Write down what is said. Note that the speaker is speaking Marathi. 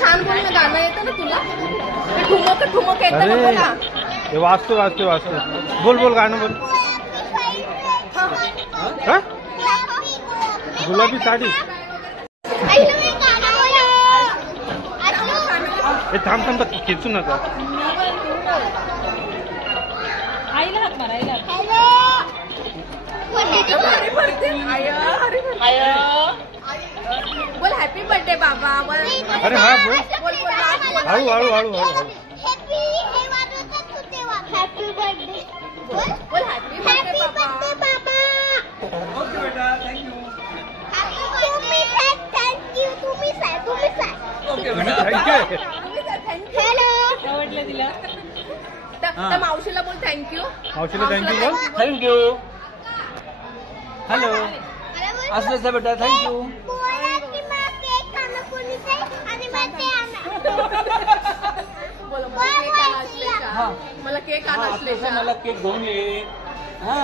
छान बोल ना, गाणं येतं ना तुला? ठुमक ठुमक येतं ना, बोला. हे वाचतो वाचतो वाचतो. बोल बोल गाणं बोल. हा? गुलाबी साडी. हे थांब थांब खेचू नका. आईला हात मार, आईला. बोल हॅपी बर्थडे बाबा. अरे हा बोल. बोल बोल हळू हळू हळू हळू. Happy birthday. बोल हॅपी बर्थडे बाबा. ओके बेटा, थँक्यू. ओके बेटा, थँक्यू. आवडलं तिला. तर मावशीला बोल थँक्यू. मावशीला थँक्यू बोल. थँक्यू. हॅलो. असं बेटा, थँक्यू. मला केक आणा. मला केक घेऊन ये. हा.